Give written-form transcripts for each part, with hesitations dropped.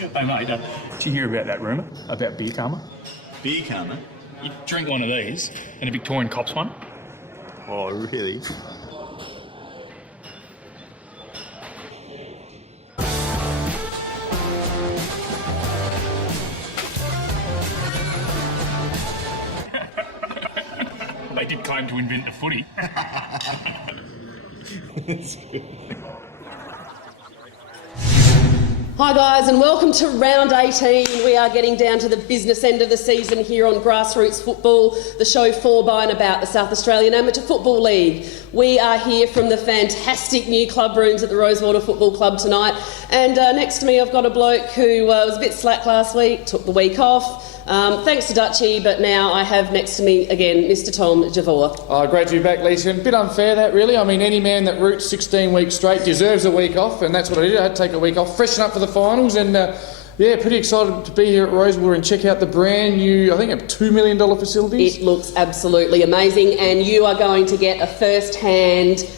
Hey mate, did you hear about that rumour about beer karma? Beer karma? You drink one of these and a Victorian cops one. Oh, really? They did claim to invent the footy. Hi guys, and welcome to round 18. We are getting down to the business end of the season here on Grassroots Football, the show for, by and about the South Australian Amateur Football League. We are here from the fantastic new club rooms at the Rosewater Football Club tonight, and next to me I've got a bloke who was a bit slack last week, took the week off. Thanks to Dutchie, but now I have next to me again Mr Tom Javour. Oh, great to be back, Lisa. And a bit unfair that, really. I mean, any man that roots 16 weeks straight deserves a week off, and that's what I did. I had to take a week off, freshen up for the finals, and yeah, pretty excited to be here at Rosewater and check out the brand new, I think, $2 million facilities. It looks absolutely amazing, and you are going to get a first-hand,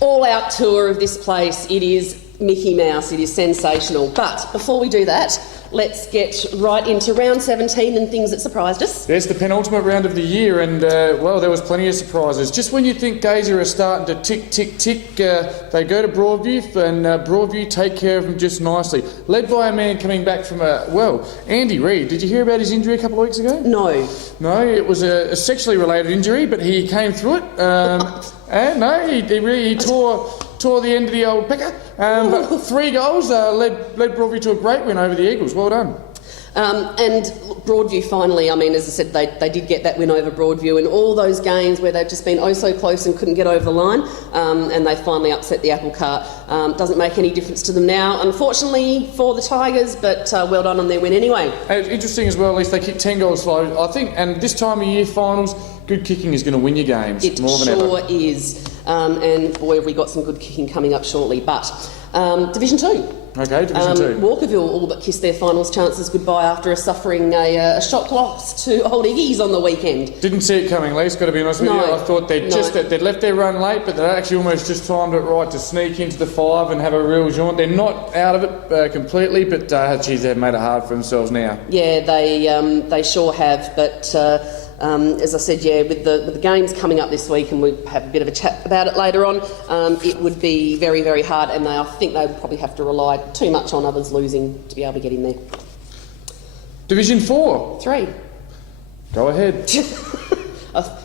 all-out tour of this place. It is Mickey Mouse. It is sensational. But before we do that, let's get right into round 17 and things that surprised us. It's the penultimate round of the year, and well, there was plenty of surprises. Just when you think Gazer are starting to tick, tick, tick, they go to Broadview, and Broadview take care of them just nicely. Led by a man coming back from Andy Reid. Did you hear about his injury a couple of weeks ago? No. No, it was a sexually related injury, but he came through it. And no, he tore the end of the old picker. But 3 goals led Broadview to a great win over the Eagles. Well done. And look, Broadview finally, I mean, as I said, they did get that win over Broadview, and all those games where they've just been oh so close and couldn't get over the line, and they finally upset the apple cart. Doesn't make any difference to them now, unfortunately, for the Tigers, but well done on their win anyway. And it's interesting as well, at least they kicked 10 goals slow, I think, and this time of year finals, good kicking is going to win your games more than sure ever. is. And boy, have we got some good kicking coming up shortly. But Division 2. Okay, Division 2. Walkerville all but kissed their finals chances goodbye after suffering a shock loss to Old Iggy's on the weekend. Didn't see it coming, Lise, got to be honest with you. I thought they'd left their run late, but they actually almost just timed it right to sneak into the 5 and have a real jaunt. They're not out of it completely, but geez, they've made it hard for themselves now. Yeah, they sure have, but as I said, yeah, with the games coming up this week, and we'll have a bit of a chat about it later on, it would be very, very hard, and I think they would probably have to rely too much on others losing to be able to get in there. Division 4. 3. Go ahead.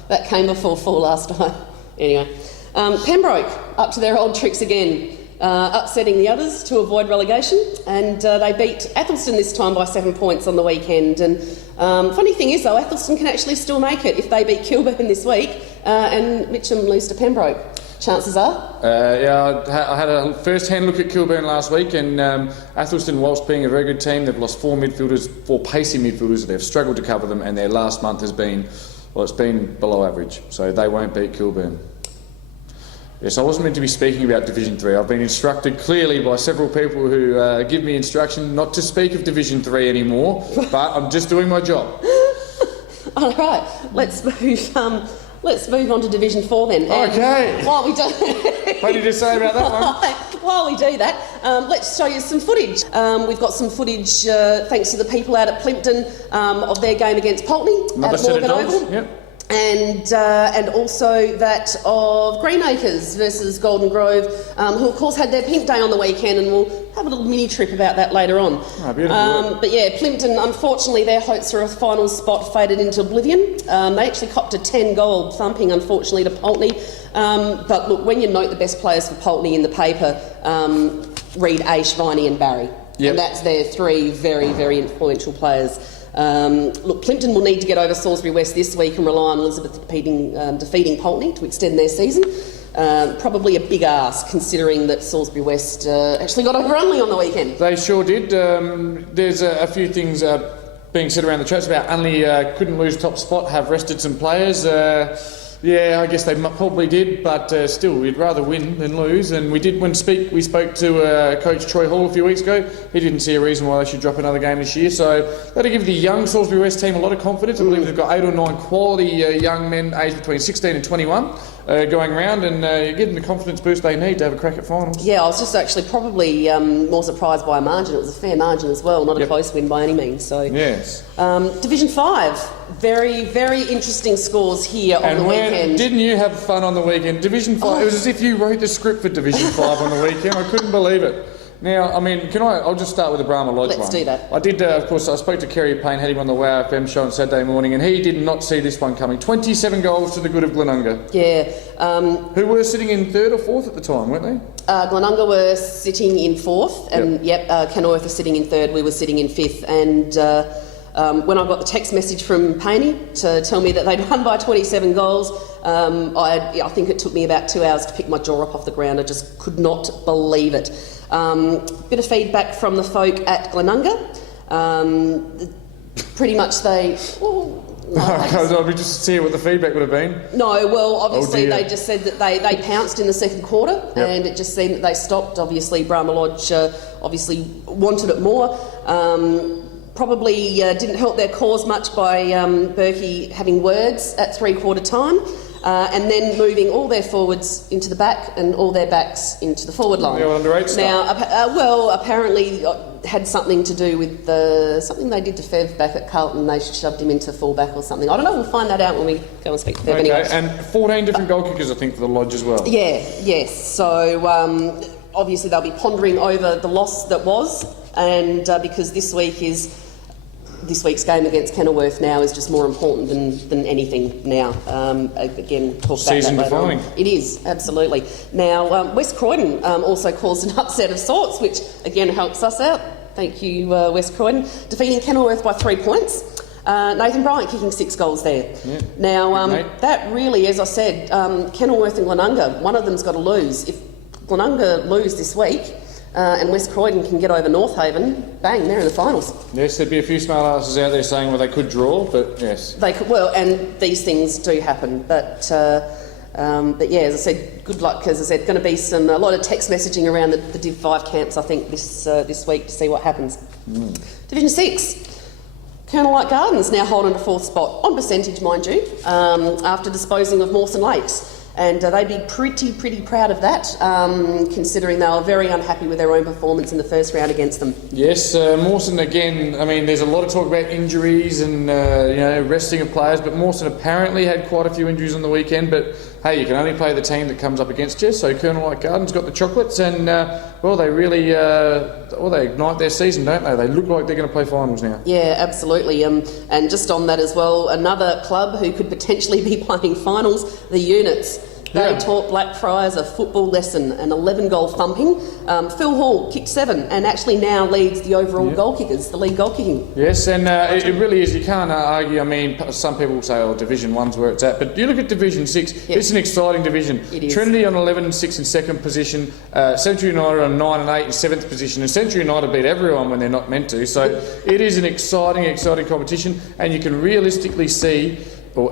That came before 4 last time. Anyway, Pembroke up to their old tricks again, upsetting the others to avoid relegation, and they beat Athelston this time by 7 points on the weekend. And funny thing is, though, Athelston can actually still make it if they beat Kilburn this week and Mitcham lose to Pembroke. Chances are? Yeah, I had a first-hand look at Kilburn last week, and Athelston, whilst being a very good team, they've lost 4 pacey midfielders. They've struggled to cover them, and their last month has been, well, it's been below average, so they won't beat Kilburn. Yes, I wasn't meant to be speaking about Division 3. I've been instructed clearly by several people who give me instruction not to speak of Division 3 anymore, but I'm just doing my job. All right, let's move on to Division 4 then. And okay. While we do... What did you say about that one? While we do that, let's show you some footage. We've got some footage, thanks to the people out at Plimpton, of their game against Pulteney at Morgan Oval. Yep. And also that of Greenacres versus Golden Grove, who of course had their pink day on the weekend, and we'll have a little mini trip about that later on. Oh, beautiful. But yeah, Plimpton, unfortunately their hopes for a final spot faded into oblivion. They actually copped a 10-goal thumping, unfortunately, to Pulteney. But look, when you note the best players for Pulteney in the paper, read Aish, Viney and Barry. Yep. And that's their 3 very, very influential players. Look, Plimpton will need to get over Salisbury West this week and rely on Elizabeth defeating Pulteney to extend their season. Probably a big ask, considering that Salisbury West actually got over Unley on the weekend. They sure did. There's a few things being said around the church about Unley couldn't lose top spot, have rested some players. Yeah, I guess they probably did, but still, we'd rather win than lose. And we did we spoke to Coach Troy Hall a few weeks ago. He didn't see a reason why they should drop another game this year. So that'll give the young Salisbury West team a lot of confidence. I believe they've got 8 or 9 quality young men aged between 16 and 21. going round and getting the confidence boost they need to have a crack at finals. Yeah, I was just actually probably more surprised by a margin. It was a fair margin as well, not a close win by any means. So yes. Division 5, very, very interesting scores here on the weekend. Didn't you have fun on the weekend? Division 5, it was as if you wrote the script for Division 5 on the weekend. I couldn't believe it. Now, I mean, I'll just start with the Brahma Lodge one. Let's do that. I did, of course, I spoke to Kerry Payne, had him on the WOW FM show on Saturday morning, and he did not see this one coming. 27 goals to the good of Glenunga. Yeah. Who were sitting in 3rd or 4th at the time, weren't they? Glenunga were sitting in 4th, and Kenilworth were sitting in 3rd, we were sitting in 5th, and when I got the text message from Payne to tell me that they'd won by 27 goals, I think it took me about 2 hours to pick my jaw up off the ground. I just could not believe it. Bit of feedback from the folk at Glenunga. Pretty much they... I'll be just to see what the feedback would have been. No, well, obviously they just said that they pounced in the second quarter, and it just seemed that they stopped. Obviously, Brahma Lodge obviously wanted it more. Probably didn't help their cause much by Berkey having words at three-quarter time. And then moving all their forwards into the back and all their backs into the forward line. Underage stuff. Now, apparently had something to do with something they did to Fev back at Carlton. They shoved him into fullback or something. I don't know. We'll find that out when we go and speak to Fev. Okay, anyway. and 14 different goal kickers, I think, for the Lodge as well. Yes. So obviously they'll be pondering over the loss that was, and because this week's game against Kenilworth now is just more important than anything now. Again, talk about season that later defining. on. It is, absolutely. Now, West Croydon also caused an upset of sorts, which again helps us out. Thank you, West Croydon. Defeating Kenilworth by 3 points. Nathan Bryant kicking 6 goals there. Yeah. Now, that really, as I said, Kenilworth and Glenunga, one of them's got to lose. If Glenunga lose this week, and West Croydon can get over North Haven, bang, they're in the finals. Yes, there'd be a few smart asses out there saying, well, they could draw, but yes. They could, well, and these things do happen, but yeah, as I said, good luck. As I said, going to be a lot of text messaging around the Div 5 camps, I think, this week to see what happens. Division 6. Colonel Light Gardens now holding a 4th spot, on percentage, mind you, after disposing of Mawson Lakes. And they'd be pretty proud of that, considering they were very unhappy with their own performance in the first round against them. Yes, Mawson again. I mean, there's a lot of talk about injuries and resting of players, but Mawson apparently had quite a few injuries on the weekend. But hey, you can only play the team that comes up against you. So Colonel Light Gardens got the chocolates, and well, they really they ignite their season, don't they? They look like they're going to play finals now. Yeah, absolutely. And just on that as well, another club who could potentially be playing finals, the Units. They taught Blackfriars a football lesson, an 11-goal thumping. Phil Hall kicked 7 and actually now leads the overall goal kickers, the league goal kicking. Yes, and it really is. You can't argue. I mean, some people say, oh, Division 1's where it's at. But you look at Division 6, it's an exciting division. It is. Trinity on 11 and 6 in 2nd position. Central United on 9 and 8 in 7th position. And Central United beat everyone when they're not meant to. So it is an exciting competition. And you can realistically see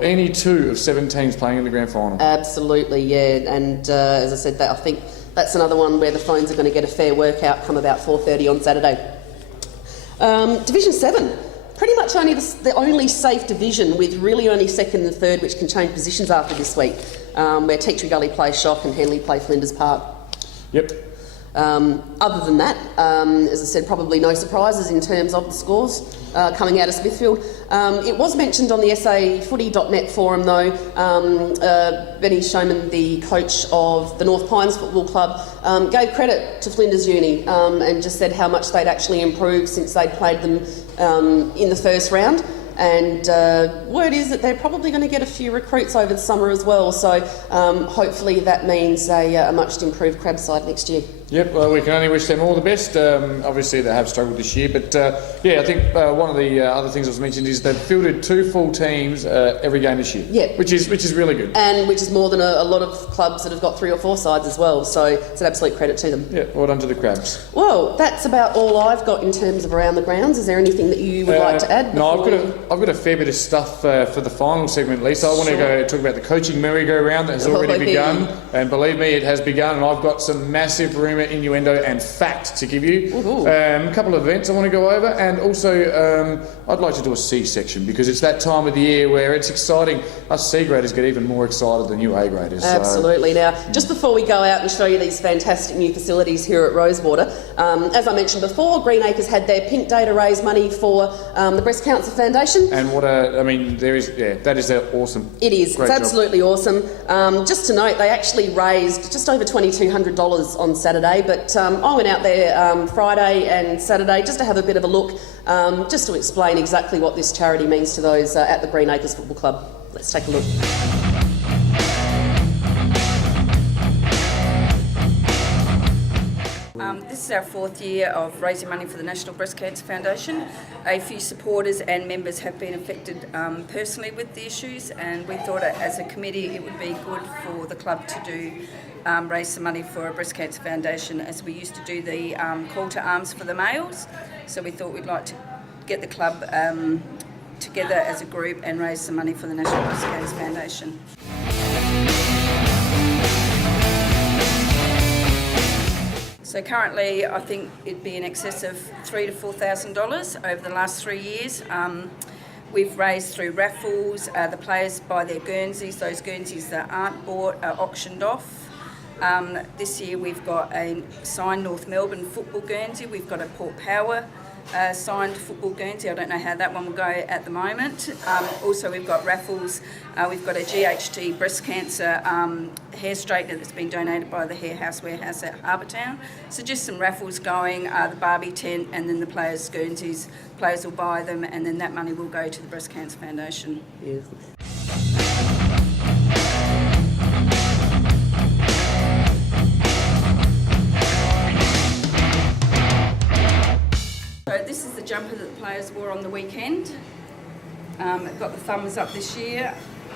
any 2 of 7 teams playing in the grand final. Absolutely, yeah. And as I said, I think that's another one where the phones are going to get a fair workout come about 4:30 on Saturday. Division 7, pretty much only the only safe division, with really only 2nd and 3rd, which can change positions after this week, where Teachtree Gully play Shock and Henley play Flinders Park. Yep. Other than that, as I said, probably no surprises in terms of the scores coming out of Smithfield. It was mentioned on the SAFooty.net forum though, Benny Showman, the coach of the North Pines Football Club, gave credit to Flinders Uni and just said how much they'd actually improved since they'd played them in the first round. And word is that they're probably going to get a few recruits over the summer as well, so hopefully that means a much improved crab side next year. Yep, well, we can only wish them all the best. Obviously, they have struggled this year, but I think one of the other things I was mentioned is they've fielded 2 full teams every game this year. Yeah, which is really good, and which is more than a lot of clubs that have got 3 or 4 sides as well. So it's an absolute credit to them. Yeah, well done to the Crabs. Well, that's about all I've got in terms of around the grounds. Is there anything that you would like to add? No, I've got a fair bit of stuff for the final segment, Lisa. I want to go talk about the coaching merry-go-round that has already begun, and believe me, it has begun. And I've got some massive rumours rumour, innuendo and fact to give you. A couple of events I want to go over, and also I'd like to do a C section because it's that time of the year where it's exciting. Us C graders get even more excited than you A graders. Absolutely. Now, just before we go out and show you these fantastic new facilities here at Rosewater, as I mentioned before, Greenacres had their Pink Day to raise money for the Breast Cancer Foundation. And that is awesome. It is. Great It's job. absolutely awesome. Just to note, they actually raised just over $2,200 on Saturday, but I went out there Friday and Saturday just to have a bit of a look, just to explain exactly what this charity means to those at the Greenacres Football Club. Let's take a look. This is our fourth year of raising money for the National Breast Cancer Foundation. A few supporters and members have been affected personally with the issues, and we thought as a committee it would be good for the club to do raise some money for a Breast Cancer Foundation, as we used to do the call to arms for the males. So we thought we'd like to get the club together as a group and raise some money for the National Breast Cancer Foundation. So currently, I think it'd be in excess of $3,000 to $4,000 over the last 3 years. We've raised through raffles. The players buy their Guernseys. Those Guernseys that aren't bought are auctioned off. This year we've got a signed North Melbourne football Guernsey. We've got a Port Power signed football Guernsey. I don't know how that one will go at the moment. Also, we've got raffles. We've got a GHT breast cancer hair straightener that's been donated by the Hair House Warehouse at Harbour Town. So just some raffles going, the Barbie tent, and then the players' Guernseys. Players will buy them, and then that money will go to the Breast Cancer Foundation. Yes. So this is the jumper that the players wore on the weekend. It got the thumbs up this year,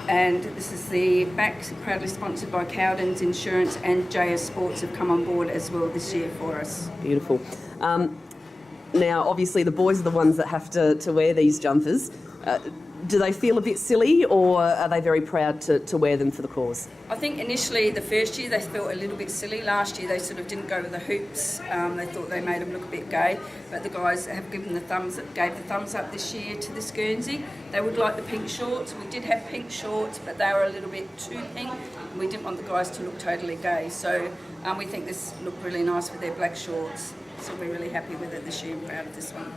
and this is the back, proudly sponsored by Cowden's Insurance, and JS Sports have come on board as well this year for us. Beautiful. Now, obviously, the boys are the ones that have to wear these jumpers. Do they feel a bit silly, or are they very proud to wear them for the cause? I think initially the first year they felt a little bit silly. Last year they sort of didn't go with the hoops. They thought they made them look a bit gay, but the guys have gave the thumbs up this year to this Guernsey. They would like the pink shorts. We did have pink shorts, but they were a little bit too pink. We didn't want the guys to look totally gay, so we think this looked really nice with their black shorts. So we're really happy with it this year and proud of this one.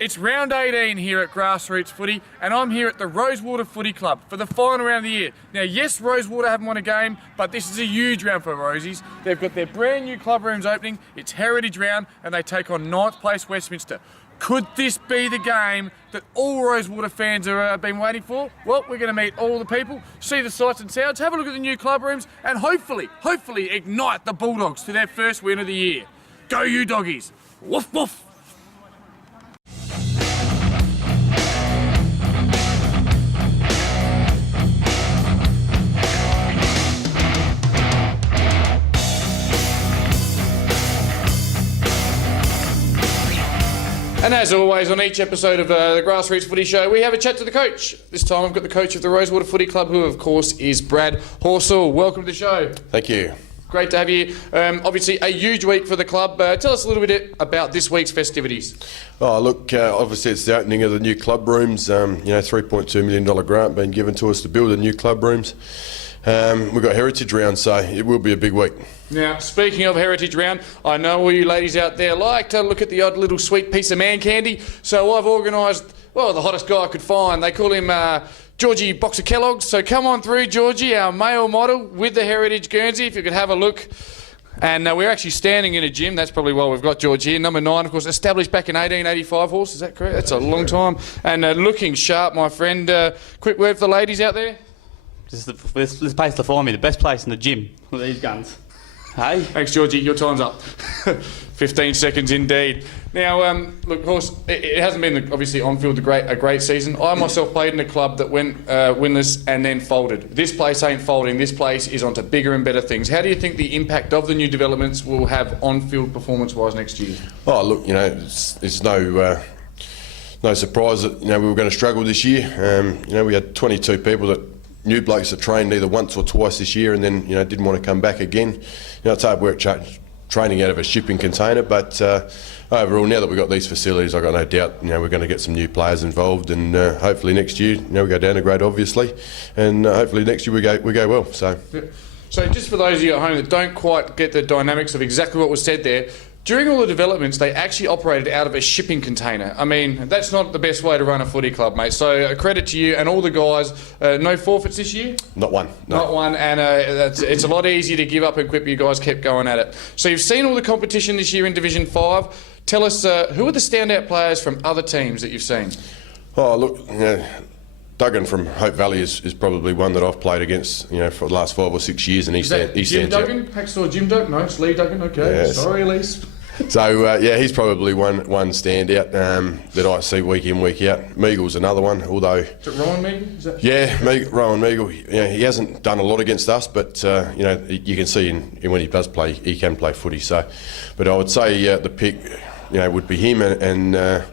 It's round 18 here at Grassroots Footy, and I'm here at the Rosewater Footy Club for the final round of the year. Now, yes, Rosewater haven't won a game, but this is a huge round for Rosies. They've got their brand new club rooms opening. It's Heritage Round, and they take on 9th place Westminster. Could this be the game that all Rosewater fans have been waiting for? Well, we're going to meet all the people, see the sights and sounds, have a look at the new club rooms, and hopefully ignite the Bulldogs to their first win of the year. Go you doggies! Woof woof! And as always, on each episode of the Grassroots Footy Show, we have a chat to the coach. This time I've got the coach of the Rosewater Footy Club, who of course is Brad Horsell. Welcome to the show. Thank you. Great to have you. Obviously a huge week for the club. Tell us a little bit about this week's festivities. Oh, look, obviously it's the opening of the new club rooms. $3.2 million grant being given to us to build the new club rooms. We've got Heritage Round, so it will be a big week. Now, speaking of Heritage Round, I know all you ladies out there like to look at the odd little sweet piece of man candy, so I've organised, the hottest guy I could find. They call him Georgie Box of Kellogg's, so come on through, Georgie, our male model with the Heritage Guernsey, if you could have a look. And we're actually standing in a gym. That's probably why we've got George here. Number 9, of course, established back in 1885, horse. Is that correct? That's a long time. And looking sharp, my friend. Quick word for the ladies out there. This place to find me, the best place in the gym with these guns. Hey? Thanks, Georgie. Your time's up. 15 seconds indeed. Now, look, of course, it hasn't been, obviously, on-field a great season. I myself played in a club that went winless and then folded. This place ain't folding. This place is onto bigger and better things. How do you think the impact of the new developments will have on-field performance-wise next year? Oh, look, it's no surprise that, we were going to struggle this year. We had 22 people new blokes that trained either once or twice this year and then, didn't want to come back again. It's hard work training out of a shipping container, but overall, now that we've got these facilities, I've got no doubt, we're going to get some new players involved, and hopefully next year, we go down a grade, obviously, and hopefully next year we go well. So. So just for those of you at home that don't quite get the dynamics of exactly what was said there, during all the developments, they actually operated out of a shipping container. I mean, that's not the best way to run a footy club, mate. So a credit to you and all the guys. No forfeits this year? Not one. No. Not one, and it's a lot easier to give up and quit, but you guys kept going at it. So you've seen all the competition this year in Division 5. Tell us, who are the standout players from other teams that you've seen? Oh, look, Duggan from Hope Valley is probably one that I've played against, for the last 5 or 6 years, and he stands Jim out. Duggan? Hacksaw Jim Duggan? No, it's Lee Duggan. Okay, Yes. Sorry, Elise. So, he's probably one standout that I see week in, week out. Meagle's another one, although... Is it Ryan Meagle? Is that... Yeah, Rowan Meagle, he hasn't done a lot against us, but, you can see when he does play, he can play footy. So, but I would say the pick, would be him and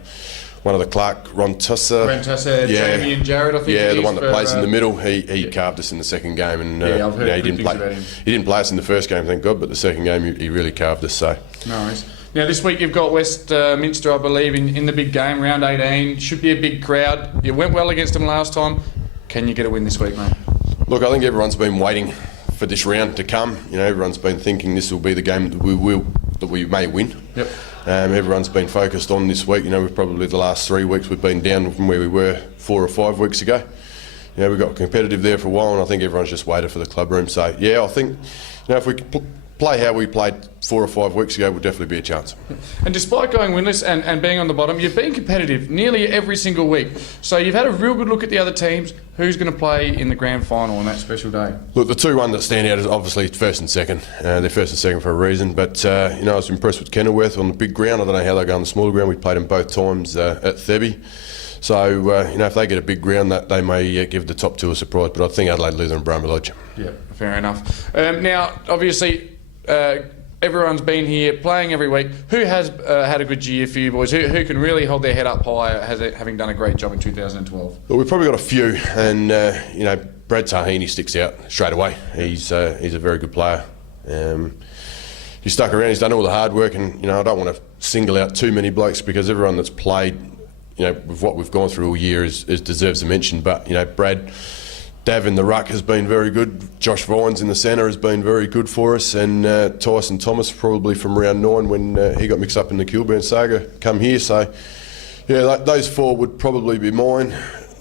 one of the Clark, Ron Tusser. Jamie and Jared, I think. Yeah, the one that plays in the middle. He carved us in the second game, and I've heard he didn't play. about him. He didn't play us in the first game, thank God, but the second game he really carved us. So. No worries. Now this week you've got Westminster, I believe, in the big game, round 18. Should be a big crowd. You went well against them last time. Can you get a win this week, mate? Look, I think everyone's been waiting for this round to come. Everyone's been thinking this will be the game that we may win. Yep. Everyone's been focused on this week. We've probably the last 3 weeks we've been down from where we were 4 or 5 weeks ago. We got competitive there for a while, and I think everyone's just waited for the club room. So I think if we play how we played 4 or 5 weeks ago, would definitely be a chance. And despite going winless and being on the bottom, you've been competitive nearly every single week. So you've had a real good look at the other teams. Who's going to play in the grand final on that special day? Look, the 2-1 that stand out is obviously first and second. They're first and second for a reason. But, I was impressed with Kenilworth on the big ground. I don't know how they go on the smaller ground. We played them both times at Thebby. So, if they get a big ground, they may give the top 2 a surprise. But I think Adelaide, Luther and Brumby Lodge. Yeah, fair enough. Now, obviously... everyone's been here playing every week. Who has had a good year for you boys? Who can really hold their head up high, having done a great job in 2012? Well, we've probably got a few, and Brad Tahini sticks out straight away. He's a very good player. He's stuck around. He's done all the hard work, and I don't want to single out too many blokes because everyone that's played, with what we've gone through all year is deserves a mention. But Brad. Dav in the ruck has been very good. Josh Vines in the centre has been very good for us, and Tyson Thomas probably from round 9 when he got mixed up in the Kilburn saga come here. So those 4 would probably be mine,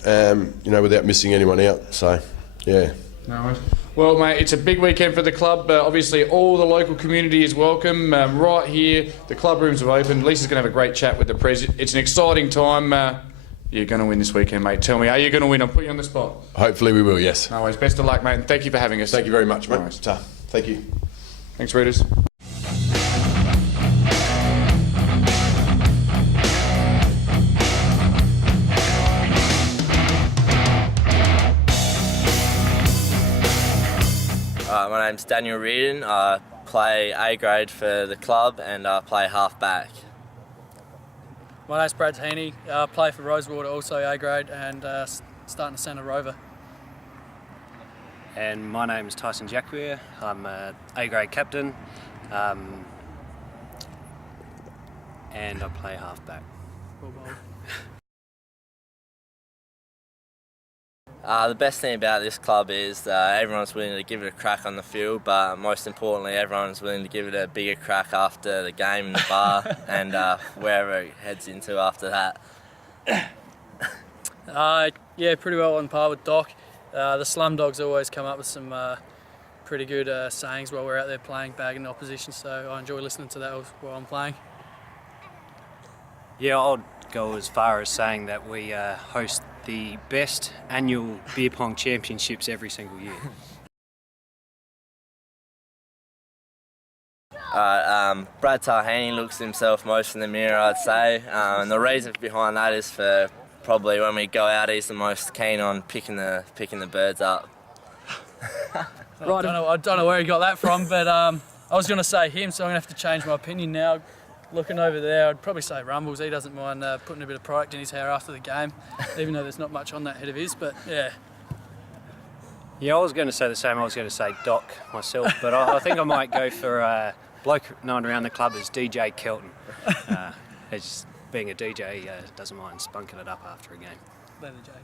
without missing anyone out. So yeah. No worries. Well, mate, it's a big weekend for the club. Obviously, all the local community is welcome. Right here, the club rooms are open. Lisa's going to have a great chat with the president. It's an exciting time. You're going to win this weekend, mate. Tell me, are you going to win? I'll put you on the spot. Hopefully we will, yes. No worries. Best of luck, mate, and thank you for having us. Thank you very much, mate. No worries. Thank you. Thanks, readers. My name's Daniel Reardon. I play A grade for the club and I play half back. My name's Brad Heaney. I play for Rosewater, also A grade, and starting to centre rover. And my name's Tyson Jacquier. I'm a grade captain, and I play half back. The best thing about this club is everyone's willing to give it a crack on the field, but most importantly, everyone's willing to give it a bigger crack after the game in the bar and wherever it heads into after that. Yeah, pretty well on par with Doc. The Slum Dogs always come up with some pretty good sayings while we're out there playing, bagging the opposition, so I enjoy listening to that while I'm playing. Yeah, I'd go as far as saying that we host the best annual beer pong championships every single year. Brad Tahini looks himself most in the mirror, I'd say, and the reason behind that is for probably when we go out, he's the most keen on picking the birds up. Right. I don't know where he got that from, but I was going to say him, so I'm going to have to change my opinion now. Looking over there, I'd probably say Rumbles. He doesn't mind putting a bit of product in his hair after the game, even though there's not much on that head of his, but yeah. Yeah, I was going to say the same. I was going to say Doc myself, but I think I might go for bloke known around the club as DJ Kelton. As being a DJ, doesn't mind spunking it up after a game. Leather jacket.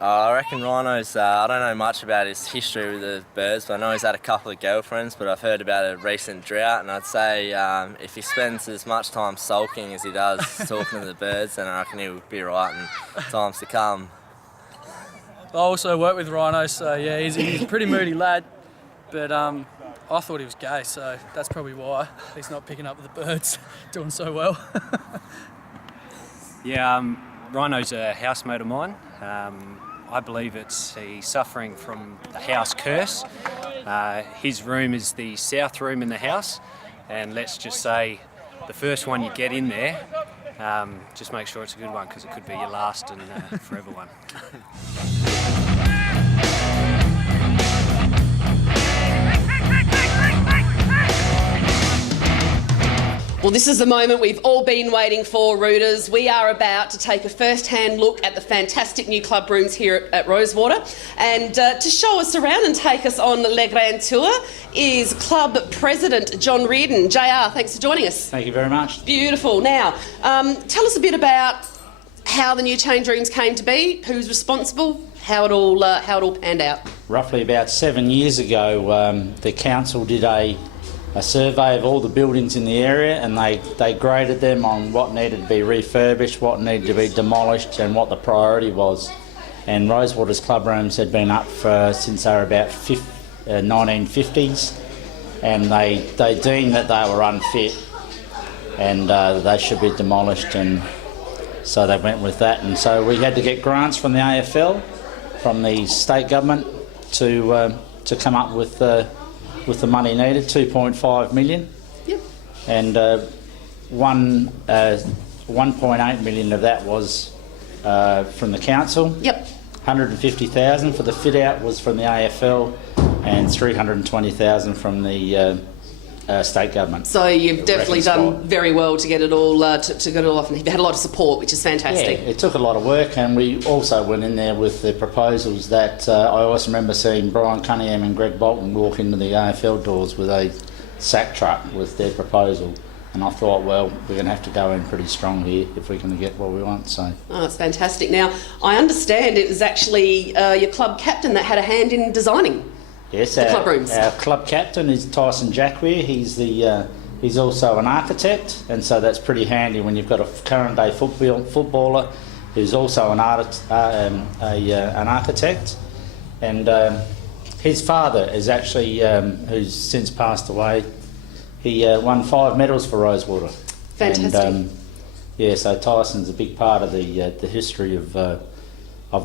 I reckon Rhino's, I don't know much about his history with the birds, but I know he's had a couple of girlfriends, but I've heard about a recent drought, and I'd say if he spends as much time sulking as he does talking to the birds, then I reckon he'll be right in times to come. I also work with Rhino, so yeah, he's a pretty moody lad, but I thought he was gay, so that's probably why he's not picking up with the birds, doing so well. Yeah, Rhino's a housemate of mine. I believe he's suffering from the house curse. His room is the south room in the house, and let's just say the first one you get in there, just make sure it's a good one, because it could be your last and forever one. Well, this is the moment we've all been waiting for, Rooters. We are about to take a first-hand look at the fantastic new club rooms here at Rosewater. And to show us around and take us on Le Grand Tour is Club President John Reardon. JR, thanks for joining us. Thank you very much. Beautiful. Now, tell us a bit about how the new change rooms came to be, who's responsible, how it all panned out. Roughly about 7 years ago, the council did a survey of all the buildings in the area, and they graded them on what needed to be refurbished, what needed to be demolished, and what the priority was. And Rosewater's club rooms had been up since they were about 1950s, and they deemed that they were unfit and they should be demolished, and so they went with that. And so we had to get grants from the AFL, from the state government, to come up with the money needed, 2.5 million. Yep. And 1.8 million of that was from the council. Yep. 150,000 for the fit out was from the AFL, and 320,000 from the state government. So you've definitely done very well to get it all to get it all off, and you've had a lot of support, which is fantastic. Yeah, it took a lot of work, and we also went in there with the proposals that I always remember seeing Brian Cunningham and Greg Bolton walk into the AFL doors with a sack truck with their proposal, and I thought, well, we're going to have to go in pretty strong here if we're going to get what we want. So. Oh, it's fantastic. Now, I understand it was actually your club captain that had a hand in designing. Yes, the club rooms. Our club captain is Tyson Jackware. He's also an architect, and so that's pretty handy when you've got a current day footballer who's also an architect. And his father is actually, who's since passed away, he won 5 medals for Rosewater. Fantastic. And so Tyson's a big part of the history of the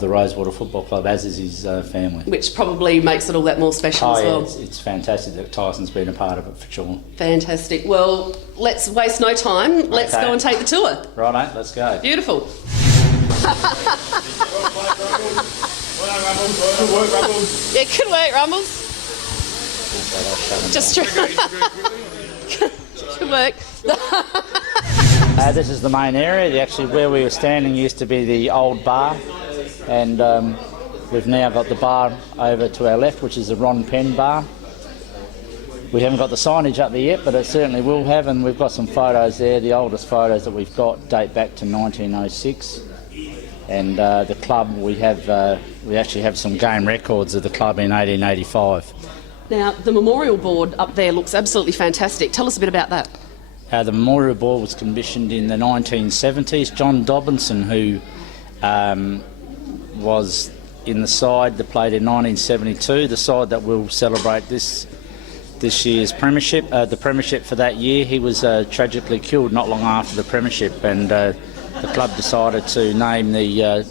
Rosewater Football Club, as is his family. Which probably makes it all that more special as well. It's fantastic that Tyson's been a part of it, for sure. Fantastic. Well, let's waste no time. Okay. Let's go and take the tour. Righto, let's go. Beautiful. Yeah, good work, Rumbles. Just good work. This is the main area. Actually, where we were standing used to be the old bar, and we've now got the bar over to our left, which is the Ron Penn bar. We haven't got the signage up there yet, but it certainly will have, and we've got some photos there. The oldest photos that we've got date back to 1906, and the club we actually have some game records of the club in 1885. Now, the memorial board up there looks absolutely fantastic. Tell us a bit about that. The memorial board was commissioned in the 1970s. John Dobinson, who was in the side that played in 1972, the side that will celebrate this year's premiership, the premiership for that year, he was tragically killed not long after the premiership, and the club decided to name the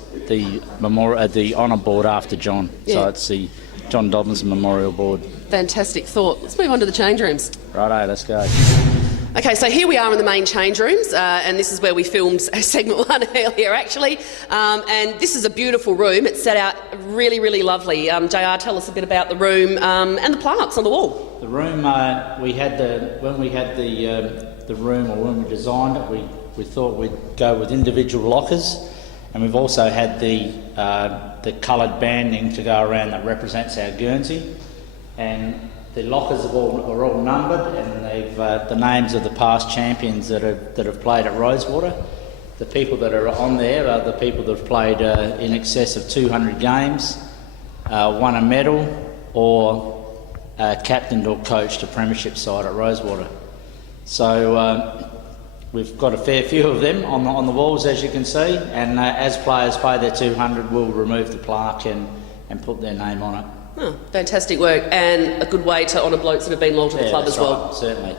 honour board after John. Yeah. So it's the John Dobinson Memorial Board. Fantastic thought. Let's move on to the change rooms. Righto, let's go. Okay, so here we are in the main change rooms, and this is where we filmed segment 1 earlier, actually. And this is a beautiful room. It's set out really, really lovely. JR, tell us a bit about the room and the plaques on the wall. The room, when we had the room, or when we designed it, we thought we'd go with individual lockers, and we've also had the coloured banding to go around that represents our Guernsey, and the lockers are all numbered, and they've the names of the past champions that have played at Rosewater. The people that are on there are the people that have played in excess of 200 games, won a medal, or captained or coached a premiership side at Rosewater. So we've got a fair few of them on the walls, as you can see, and as players pay their 200, we'll remove the plaque and put their name on it. Oh, fantastic work, and a good way to honour blokes that have been loyal to the club as well. Right, certainly.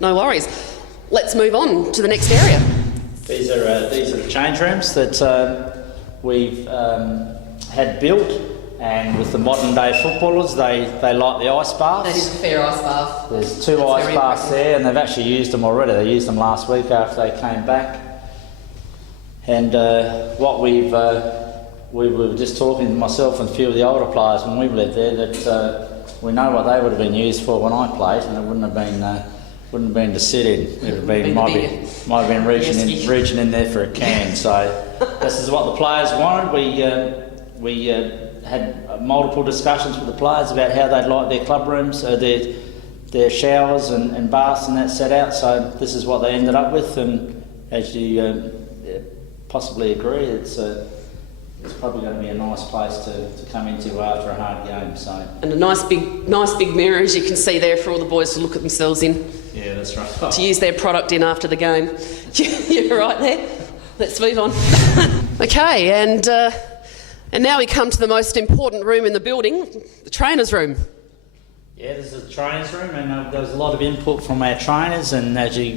No worries. Let's move on to the next area. These are the change rooms that we've had built, and with the modern day footballers, they like the ice baths. That is a fair ice bath. There's two ice baths there, and they've actually used them already. They used them last week after they came back. And what we were just talking to myself and a few of the older players when we lived there that we know what they would have been used for when I played, and it wouldn't have been to sit in. It would have been might have been reaching in there for a can. So this is what the players wanted. We had multiple discussions with the players about how they'd like their club rooms, their showers and baths and that set out. So this is what they ended up with, and as you possibly agree, it's probably going to be a nice place to come into after a hard game. So, and a nice big mirror, as you can see there, for all the boys to look at themselves in. Yeah, that's right. To use their product in after the game. You're right there. Let's move on. Okay, and now we come to the most important room in the building, the trainer's room. Yeah, this is the trainer's room, and there was a lot of input from our trainers, and as you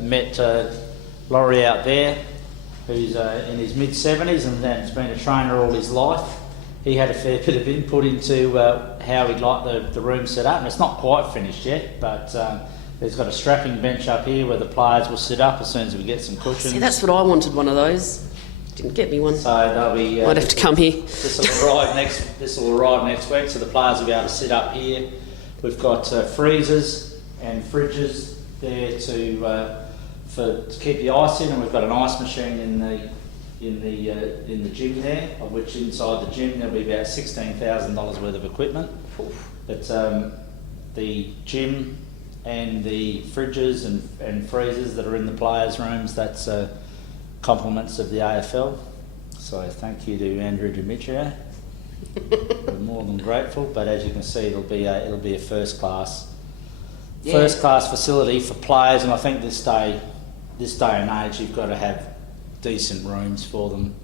met Laurie out there, who's in his mid-70s and has been a trainer all his life. He had a fair bit of input into how he'd like the room set up, and it's not quite finished yet, but there's got a strapping bench up here where the players will sit up as soon as we get some cushions. See, that's what I wanted, one of those. Didn't get me one. So they'll be... Might have to come here. This will arrive next week, so the players will be able to sit up here. We've got freezers and fridges there to keep the ice in, and we've got an ice machine in the gym there, of which inside the gym there'll be about $16,000 worth of equipment. But the gym and the fridges and freezers that are in the players' rooms, that's compliments of the AFL. So thank you to Andrew Demetrio. We're more than grateful. But as you can see, it'll be a first class facility for players, and I think this day and age, you've got to have decent rooms for them.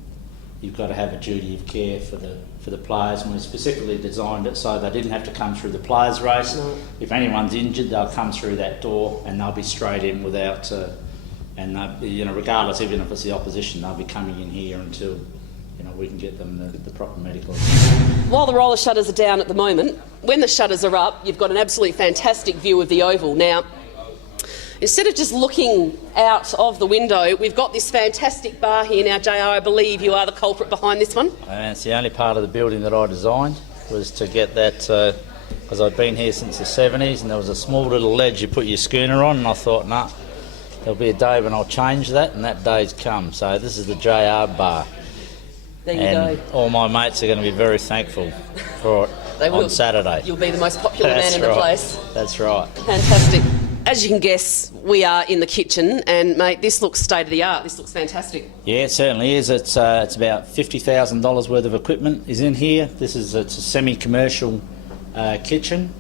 You've got to have a duty of care for the players, and we specifically designed it so they didn't have to come through the players' race. No. If anyone's injured, they'll come through that door and they'll be straight in without, regardless, even if it's the opposition, they'll be coming in here until we can get them the proper medical. While the roller shutters are down at the moment, when the shutters are up, you've got an absolutely fantastic view of the Oval. Now, instead of just looking out of the window, we've got this fantastic bar here. Now, JR, I believe you are the culprit behind this one. And it's the only part of the building that I designed, was to get that, because I've been here since the 70s, and there was a small little ledge you put your schooner on, and I thought, nah, there'll be a day when I'll change that, and that day's come. So this is the JR bar. There you and go. All my mates are going to be very thankful for it on Saturday. You'll be the most popular man in the place. That's right. Fantastic. As you can guess, we are in the kitchen, and mate, this looks state of the art. This looks fantastic. Yeah, it certainly is. It's about $50,000 worth of equipment is in here. It's a semi-commercial kitchen,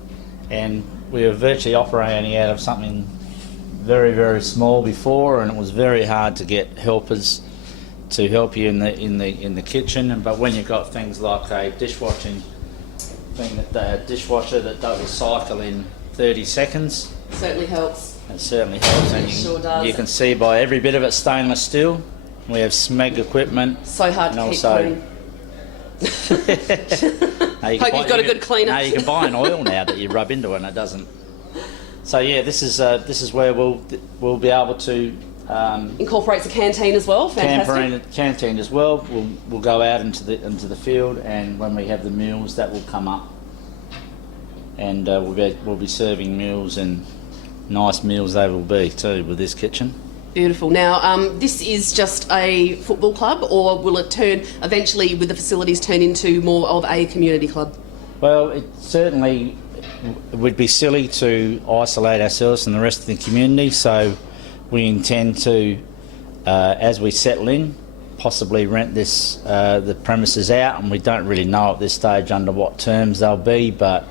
and we were virtually operating out of something very, very small before, and it was very hard to get helpers to help you in the kitchen. But when you've got things like a dishwasher that does a cycle in 30 seconds. Certainly helps. It certainly helps. And sure does. You can see by every bit of it stainless steel. We have SMEG equipment. So hard to keep clean. Hope you've got a good cleaner. No, you can buy an oil now that you rub into it and it doesn't. So yeah, this is where we'll be able to incorporates a canteen as well. Fantastic. Canteen as well. We'll go out into the field, and when we have the meals, that will come up, and we'll be serving meals, and nice meals they will be too with this kitchen. Beautiful. Now, this is just a football club, or will it eventually, with the facilities, turn into more of a community club? Well, it certainly would be silly to isolate ourselves from the rest of the community, so we intend to, as we settle in, possibly rent the premises out, and we don't really know at this stage under what terms they'll be, but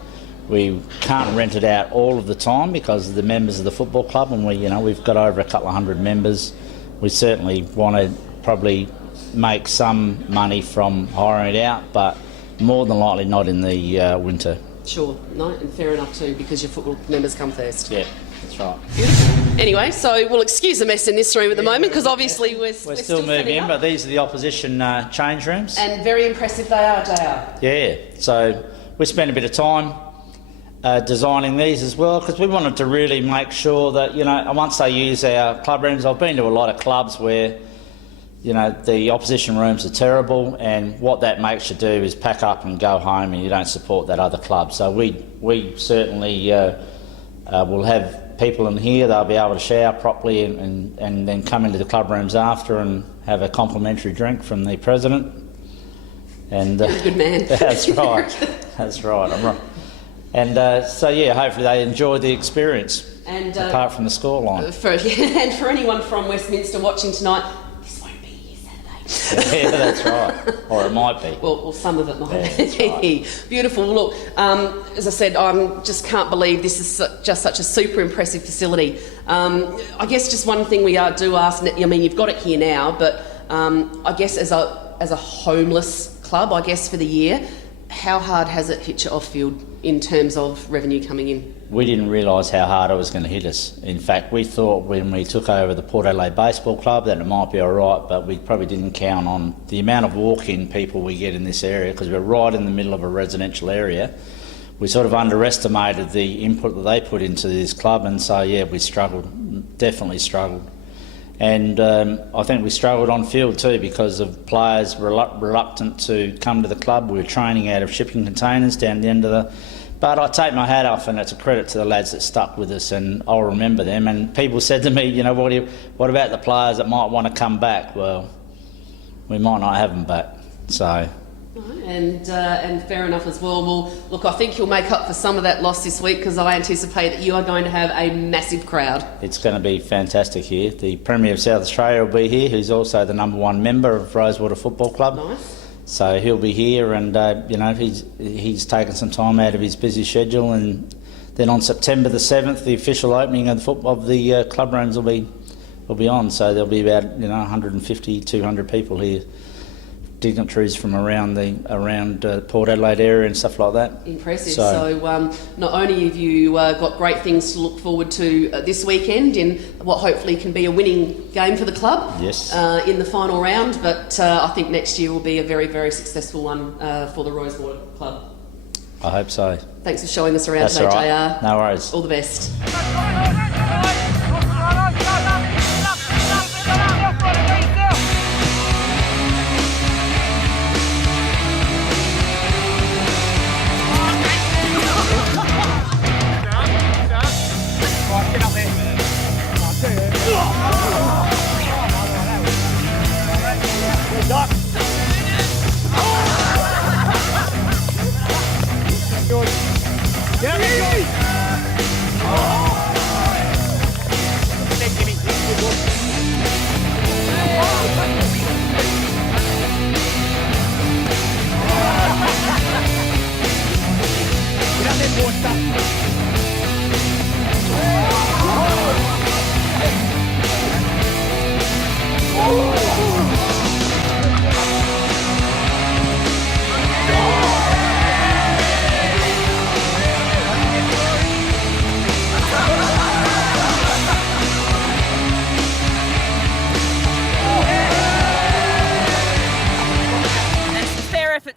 we can't rent it out all of the time because of the members of the football club, and we've got over a couple of hundred members. We certainly want to probably make some money from hiring it out, but more than likely not in the winter. Sure, no, and fair enough too, because your football members come first. Yeah, that's right. Beautiful. Anyway, so we'll excuse the mess in this room at the moment, because obviously we're still moving in, but these are the opposition change rooms. And very impressive they are, JR. Yeah, so we spent a bit of time designing these as well, because we wanted to really make sure that, once they use our club rooms, I've been to a lot of clubs where, the opposition rooms are terrible, and what that makes you do is pack up and go home, and you don't support that other club. So we certainly will have people in here. They'll be able to shower properly and then come into the club rooms after and have a complimentary drink from the president. And You're a good man. That's right. That's right. I'm right. And hopefully they enjoy the experience, and apart from the scoreline. And for anyone from Westminster watching tonight, this won't be here Saturday. Yeah, that's right. Or it might be. Well, some of it might be. Right. Beautiful. Look, as I said, I just can't believe this is just such a super impressive facility. I guess just one thing we do ask, I mean, you've got it here now, but I guess as a homeless club, I guess for the year, how hard has it hit you off field in terms of revenue coming in? We didn't realise how hard it was going to hit us. In fact, we thought when we took over the Port Adelaide Baseball Club that it might be all right, but we probably didn't count on the amount of walk-in people we get in this area, because we're right in the middle of a residential area. We sort of underestimated the input that they put into this club, and so yeah, we struggled, definitely struggled. And I think we struggled on field too, because of players reluctant to come to the club. We were training out of shipping containers down the end of the... But I take my hat off, and it's a credit to the lads that stuck with us, and I'll remember them. And people said to me, what about the players that might want to come back? Well, we might not have them back, so... And fair enough as well. Well, look, I think you'll make up for some of that loss this week, because I anticipate that you are going to have a massive crowd. It's going to be fantastic here. The Premier of South Australia will be here, who's also the #1 member of Rosewater Football Club. Nice. So he'll be here, and he's taken some time out of his busy schedule, and then on September the 7th, the official opening of the club rooms will be on. So there'll be about 150, 200 people here. Dignitaries from around Port Adelaide area and stuff like that. Impressive. So not only have you got great things to look forward to this weekend in what hopefully can be a winning game for the club. Yes. In the final round, but I think next year will be a very, very successful one for the Rosewater Club. I hope so. Thanks for showing us around today, right. JR. No worries. All the best.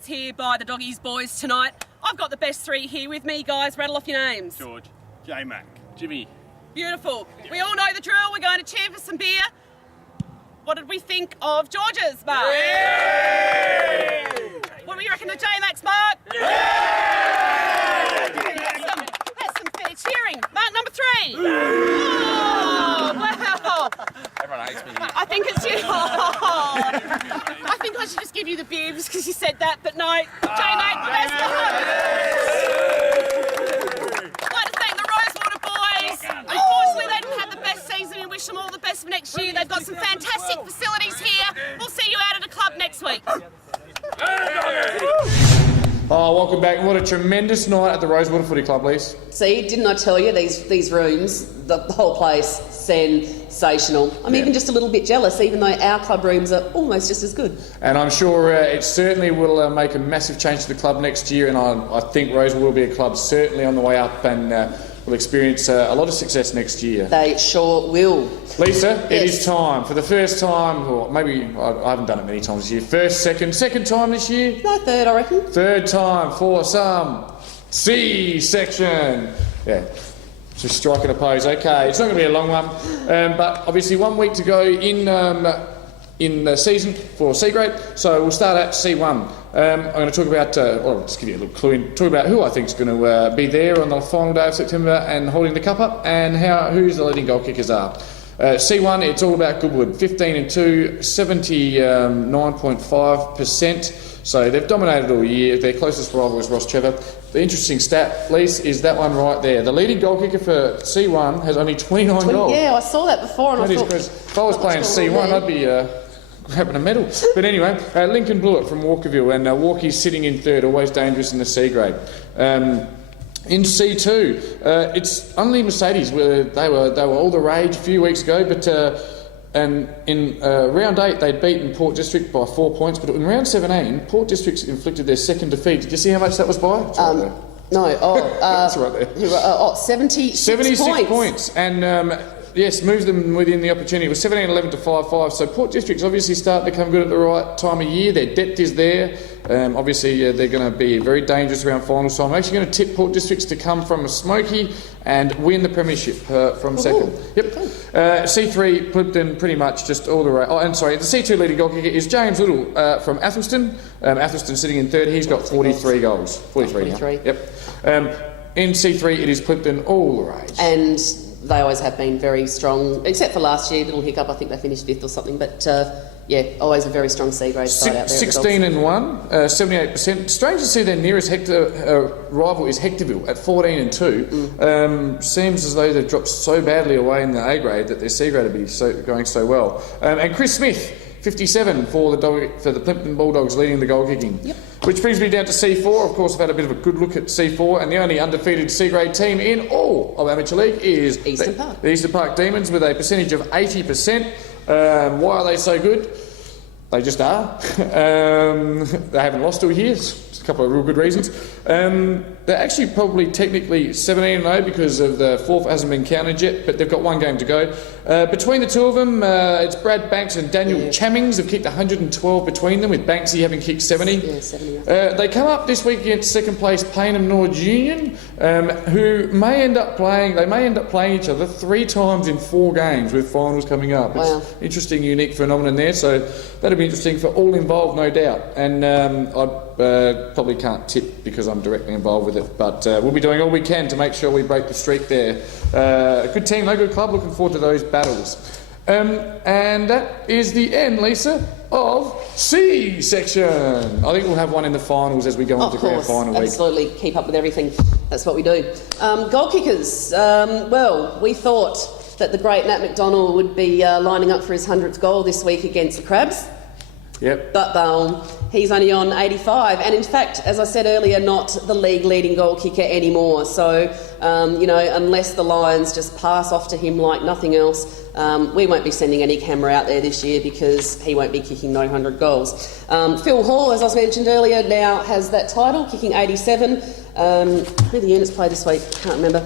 Here by the Doggies boys tonight. I've got the best three here with me, guys. Rattle off your names. George, J-Mac, Jimmy. Beautiful. We all know the drill. We're going to cheer for some beer. What did we think of George's, Mark? Yay! What do you reckon of J-Mac's, Mark? Yay! That's some fair cheering. Mark, number 3. Oh, wow. Everyone welcome back. What a tremendous night at the Rosewater Footy Club, Lise. See, didn't I tell you, these rooms, the whole place, sensational. I'm even just a little bit jealous, even though our club rooms are almost just as good. And I'm sure it certainly will make a massive change to the club next year, and I think Rosewater will be a club certainly on the way up and will experience a lot of success next year. They sure will. Lisa, it is time for the first time, or maybe I haven't done it many times this year. Second time this year? No, third, I reckon. Third time for some C-section. Yeah, just striking a pose. Okay, it's not going to be a long one, but obviously 1 week to go in the season for C grade, so we'll start at C1. I'm going to talk about, I'll just give you a little clue in, talk about who I think is going to be there on the final day of September and holding the cup up, and who's the leading goal kickers are. C1, it's all about Goodwood, 15-2, 79.5%. So they've dominated all year. Their closest rival is Ross Trevor. The interesting stat, Lise, is that one right there. The leading goal kicker for C1 has only 29 goals. Yeah, I saw that before, and I thought, if I was playing C1, I'd be grabbing a medal. But anyway, Lincoln Blewett from Walkerville, and Walkie's sitting in third, always dangerous in the C grade. In C2, it's only Mercedes. They were all the rage a few weeks ago, but and in round 8 they'd beaten Port District by 4 points, but in round 17 Port District inflicted their second defeat. Did you see how much that was by? No. That's right there. 76 points. And yes, moves them within the opportunity. It was 17-11 to 5-5. So Port District's obviously starting to come good at the right time of year. Their depth is there. Obviously, they're going to be very dangerous around finals. So I'm actually going to tip Port Districts to come from a smoky and win the premiership from second. Yep. C3 Plimpton pretty much just all the way. Oh, and sorry, the C2 leading goal kicker is James Little from Athelston. Athelston sitting in third. He's got 43 goals. 43. Yep. In C3, it is Plimpton all the rage. And they always have been very strong, except for last year, little hiccup. I think they finished 5th or something, but yeah, always a very strong C grade side out there. 16-1, 78%. Strange to see their nearest rival is Hectorville at 14-2. Seems as though they've dropped so badly away in the A grade that their C grade will be going so well. And Chris Smith, 57 for the Plimpton Bulldogs, leading the goal kicking. Yep. Which brings me down to C4. Of course, I've had a bit of a good look at C4, and the only undefeated C grade team in all of amateur league is Eastern Park. The Eastern Park Demons, with a percentage of 80%. Why are they so good? They just are. They haven't lost all year. There's a couple of real good reasons. They're actually probably technically 17-0 because of the fourth hasn't been counted yet, but they've got one game to go. Between the two of them, it's Brad Banks and Daniel Chammings have kicked 112 between them, with Banksy having kicked 70. Yeah, 70. They come up this week against second place Payneham Nords Union, who may end up playing each other 3 times in 4 games, with finals coming up. Wow. It's interesting, unique phenomenon there, so that'll be interesting for all involved, no doubt. And I probably can't tip because I'm directly involved with it, but we'll be doing all we can to make sure we break the streak there. A good team, no good club, looking forward to those battles. And that is the end, Lisa, of C section. I think we'll have one in the finals as we go into grand final week. Absolutely, keep up with everything. That's what we do. Goal kickers. Well, we thought that the great Nat McDonald would be lining up for his 100th goal this week against the Crabs. Yep. But he's only on 85, and in fact, as I said earlier, not the league leading goal kicker anymore. So, unless the Lions just pass off to him like nothing else, we won't be sending any camera out there this year because he won't be kicking 900 goals. Phil Hall, as I mentioned earlier, now has that title, kicking 87. Who the units play this week? Can't remember.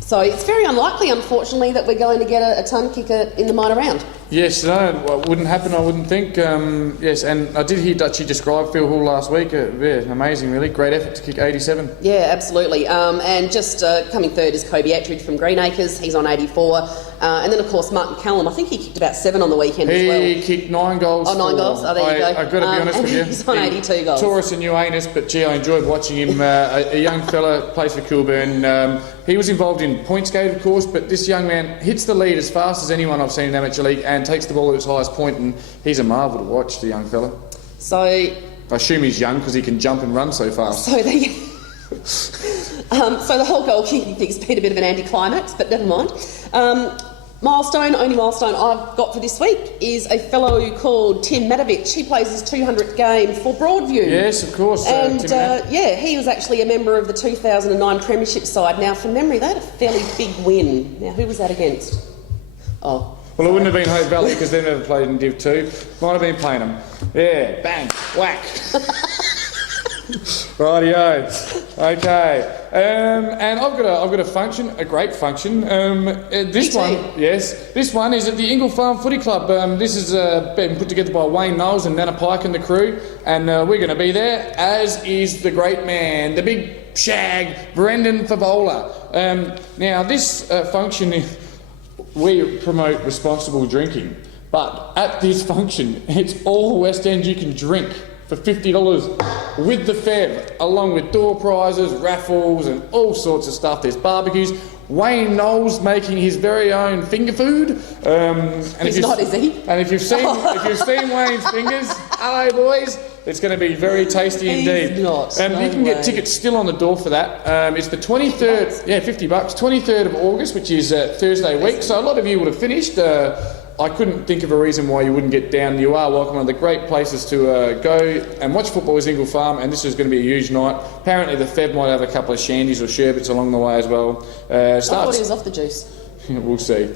So it's very unlikely, unfortunately, that we're going to get a ton kicker in the minor round. Yes, no, it wouldn't happen, I wouldn't think. Yes, and I did hear Dutchie describe Phil Hall last week. Amazing, really. Great effort to kick 87. Yeah, absolutely. And just coming third is Kobe Attridge from Greenacres. He's on 84. And then, of course, Martin Callum. I think he kicked about 7 on the weekend as well. He kicked 9 goals. Oh, 9 goals? Oh, there you go. I've got to be honest with you. He's on 82 goals. Tore us in New Anus, but gee, I enjoyed watching him. A young fella, plays for Kilburn. He was involved in points gate, of course, but this young man hits the lead as fast as anyone I've seen in amateur league and takes the ball at its highest point, and he's a marvel to watch, the young fella. So I assume he's young because he can jump and run so fast. So the whole goal kicking thing's been a bit of an anticlimax, but never mind. Only milestone I've got for this week is a fellow called Tim Matovich. He plays his 200th game for Broadview. Yes, of course. And he was actually a member of the 2009 Premiership side. Now, from memory, they had a fairly big win. Now, who was that against? Oh. Well, it wouldn't have been Hope Valley because they've never played in Div 2. Might have been Paynham. Yeah, bang, whack. Rightio. Okay. And I've got a function, a great function. This one is at the Ingle Farm Footy Club. This has been put together by Wayne Knowles and Nana Pike and the crew, and we're going to be there, as is the great man, the big shag, Brendan Favola. Now, this function, we promote responsible drinking, but at this function, it's all West End you can drink for $50 with the FEV, along with door prizes, raffles, and all sorts of stuff. There's barbecues. Wayne Knowles making his very own finger food. He's not, is he? And if you've seen Wayne's fingers, hello boys, it's going to be very tasty indeed. He's not. You can get tickets still on the door for that. It's the 23rd, $50, 23rd of August, which is Thursday week. So a lot of you would have finished. I couldn't think of a reason why you wouldn't get down. You are welcome. One of the great places to go and watch football is Ingle Farm, and this is going to be a huge night. Apparently the FEV might have a couple of shandies or sherbets along the way as well. I thought he was off the juice. We'll see.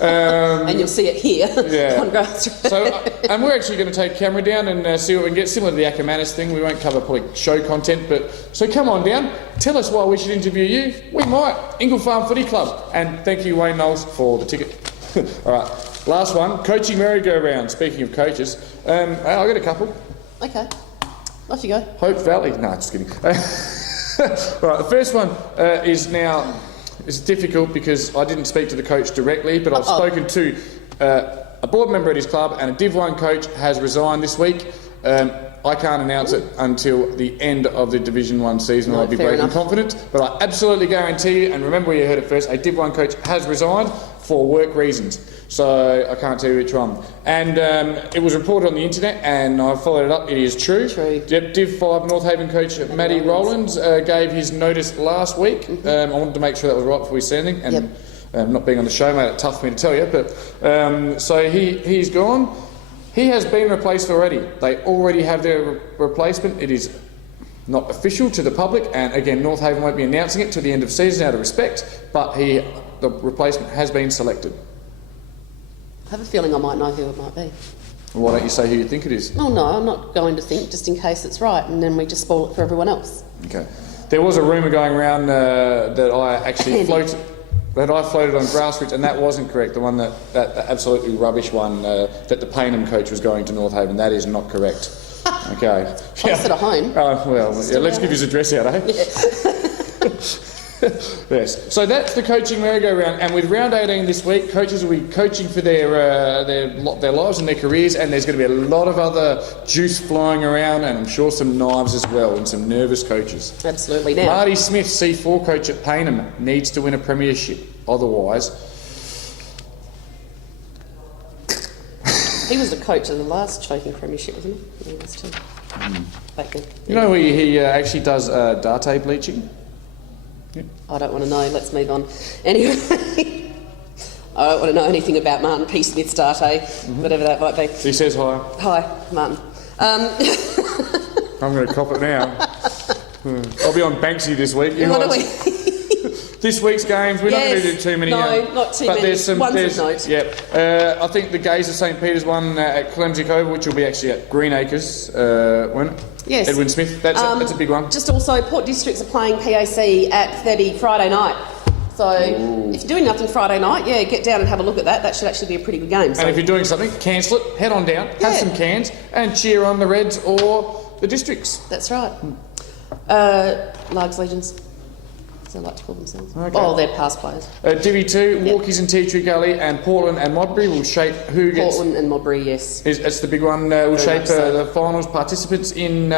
And you'll see it here on Grassroots. And we're actually going to take camera down and see what we can get, similar to the Ackermanis thing. We won't cover probably show content, so come on down. Tell us why we should interview you. We might. Ingle Farm Footy Club. And thank you, Wayne Knowles, for the ticket. All right, last one, coaching merry-go-round. Speaking of coaches, I've got a couple. Okay, off you go. Hope Valley. No, just kidding. All right, the first one is difficult because I didn't speak to the coach directly, but I've spoken to a board member at his club, and a Div 1 coach has resigned this week. I can't announce it until the end of the Division 1 season, or I'll be breaking confidence, but I absolutely guarantee you, and remember where you heard it first, a Div 1 coach has resigned for work reasons. So I can't tell you which one. And it was reported on the internet, and I followed it up. It is true. Div 5 North Haven coach Matty Rowlands gave his notice last week. I wanted to make sure that was right before we said anything, and not being on the show made it tough for me to tell you, but so he's gone. He has been replaced already. They already have their replacement. It is not official to the public, and again, North Haven won't be announcing it till the end of season out of respect, but the replacement has been selected. I have a feeling I might know who it might be. Why don't you say who you think it is? Oh no, I'm not going to think, just in case it's right, and then we just spoil it for everyone else. Okay. There was a rumour going around that I actually floated on Grassroots, and that wasn't correct. The one that absolutely rubbish one, that the Paynham coach was going to North Haven, that is not correct. Okay. Closer to home. Let's give his address out, eh? Yeah. Yes. So that's the coaching merry-go-round, and with round 18 this week, coaches will be coaching for their lives and their careers, and there's going to be a lot of other juice flying around, and I'm sure some knives as well, and some nervous coaches. Absolutely. Now, Marty Smith, C4 coach at Paynham, needs to win a premiership. Otherwise, he was the coach of the last choking premiership, wasn't he? He was too. Back then. You know, he actually does date bleaching. I don't want to know. Let's move on. Anyway, I don't want to know anything about Martin P. Smith's date, whatever that might be. He says hi. Hi, Martin. I'm going to cop it now. I'll be on Banksy this week. This week's games, we're not going to do too many. No, not too many. There's some. Ones of note. Yep. I think the Gays of St Peter's one at Clemsey Oval, which will be actually at Green Acres. When? Yes. Edwin Smith. That's a big one. Just also, Port Districts are playing PAC at 30 Friday night. So if you're doing nothing Friday night, get down and have a look at that. That should actually be a pretty good game. So. And if you're doing something, cancel it. Head on down, have some cans, and cheer on the Reds or the Districts. That's right. Largs Legions. They like to call themselves. Okay. Oh, they're past players. Divi 2, Walkies and Tea Tree Gully, and Portland and Modbury will shape who gets... Portland and Modbury, yes. That's the big one. Will shape the finals participants in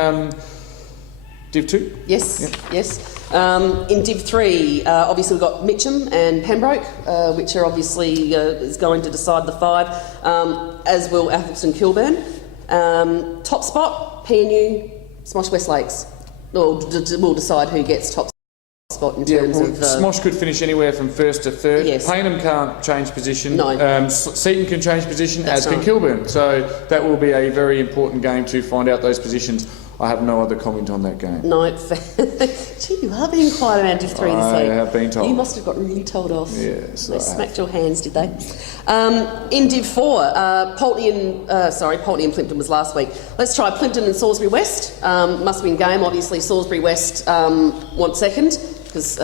Div 2? Yes, yes. In Div 3, obviously we've got Mitcham and Pembroke, which are obviously is going to decide the 5, as will Atherton Kilburn. Top spot, PNU, Smosh West Lakes. We'll decide who gets top spot in terms of... Smosh could finish anywhere from first to third. Yes. Payneham can't change position. No. Seaton can change position, That's as can right. Kilburn. So that will be a very important game to find out those positions. I have no other comment on that game. No, gee, you are being quite an of 3 this I week. have been told. You must have got really told off. Yes, They smacked your hands, did they? In Div 4, Pulteney and Plympton was last week. Let's try Plympton and Salisbury West. Must win game. Obviously, Salisbury West want second because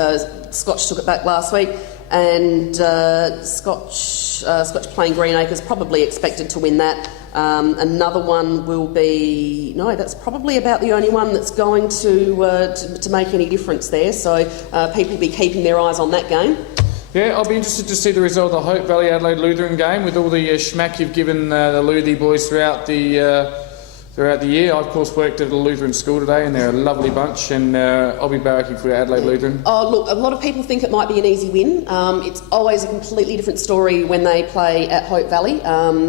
Scotch took it back last week, and Scotch playing Greenacres probably expected to win that. Another one will be... No, that's probably about the only one that's going to make any difference there. So people will be keeping their eyes on that game. Yeah, I'll be interested to see the result of the Hope Valley Adelaide Lutheran game with all the schmack you've given the Luthi boys throughout the year. I've, of course, worked at a Lutheran school today, and they're a lovely bunch, and I'll be barracking for Adelaide Lutheran. Oh, look, a lot of people think it might be an easy win. It's always a completely different story when they play at Hope Valley.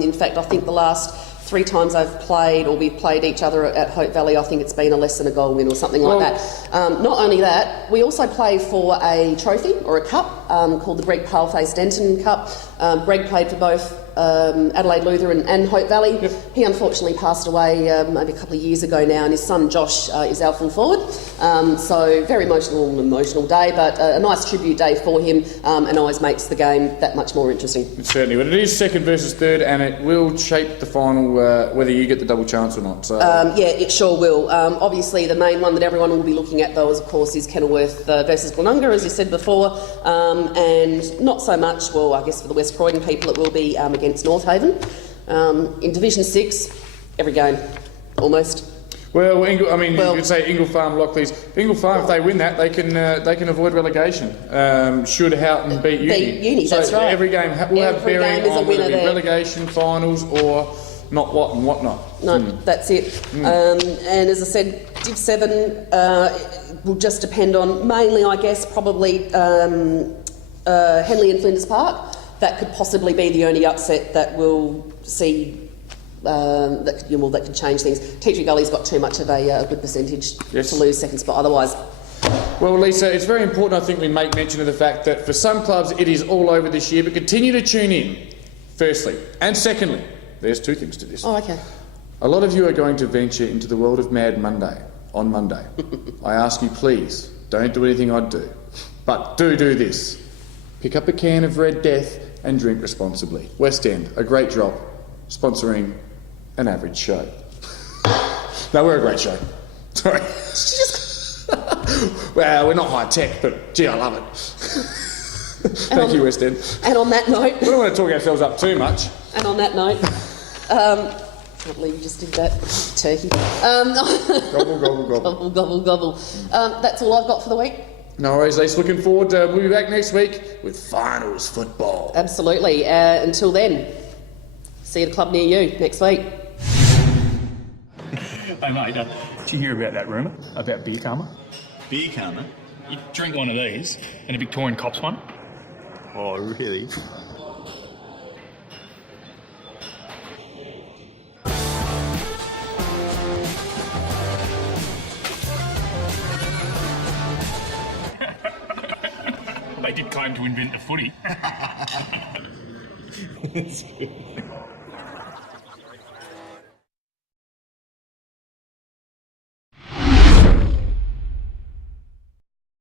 In fact, I think the last 3 times I've played, or we've played each other at Hope Valley, I think it's been a less than a goal win or something like that. Not only that, we also play for a trophy or a cup called the Greg Paleface Denton Cup. Greg played for both Adelaide Lutheran and Hope Valley. Yep. He unfortunately passed away maybe a couple of years ago now, and his son Josh is our full forward. So very emotional day, but a nice tribute day for him, and always makes the game that much more interesting. Certainly, but it is second versus third, and it will shape the final whether you get the double chance or not. So. Yeah, it sure will. Obviously, the main one that everyone will be looking at, though, of course, is Kenilworth versus Glenunga, as you said before, and not so much, well, I guess for the West Croydon people, it will be against North Haven. In Division 6, every game, almost. Well, you could say Ingle Farm, Lockleys. Ingle Farm, if they win that, they can avoid relegation. Should Houghton beat Uni. So that's right. Every game will have bearing on whether it be relegation, finals, or not what and what not. No, that's it. And as I said, Div 7 will just depend on mainly, I guess, probably Henley and Flinders Park. That could possibly be the only upset that will see that could change things. Teatree Gully's got too much of a good percentage to lose second spot otherwise. Well, Lisa, it's very important, I think, we make mention of the fact that for some clubs it is all over this year, but continue to tune in, firstly. And secondly, there's 2 things to this. Oh, okay. A lot of you are going to venture into the world of Mad Monday on Monday. I ask you, please, don't do anything I'd do. But do this. Pick up a can of Red Death and drink responsibly. West End, a great drop, sponsoring an average show. No, we're a great show. Sorry. Well, we're not high tech, but gee, I love it. Thank you, West End. And on that note... We don't want to talk ourselves up too much. And on that note... I can't believe you just did that, turkey. Gobble, gobble, gobble. Gobble, gobble, gobble. That's all I've got for the week. No worries, Lisa. Looking forward. We'll be back next week with finals football. Absolutely. Until then, see you at a club near you next week. Hey mate, did you hear about that rumour about beer karma? Beer karma? You drink one of these and a Victorian Cops one. Oh, really? They did claim to invent the footy.